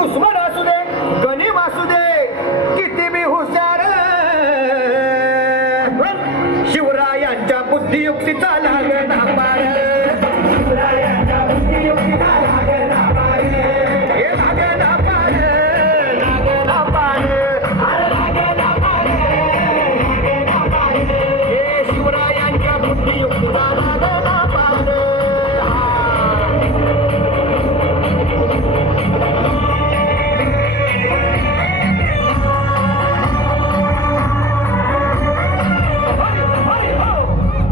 दुश्मन असू दे गणिम असू दे किती बी हुशार शिवरायांच्या बुद्धियुक्तीचा लागला पार शिवरायांच्या बुद्धियुक्तीचा लागला पार हे लागला पार लागला पार लागला पार लागला पार हे शिवरायांच्या बुद्धियुक्तीचा लागला पार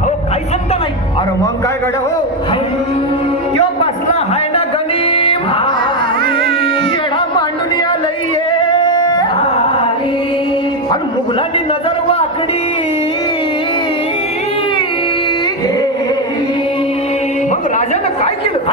अरे मग काय गड हो त्यो बसला हाय ना गणिम येडा मांडून आलंय आणि मुघलांनी नजर वाकडी मग राजानं काय केलं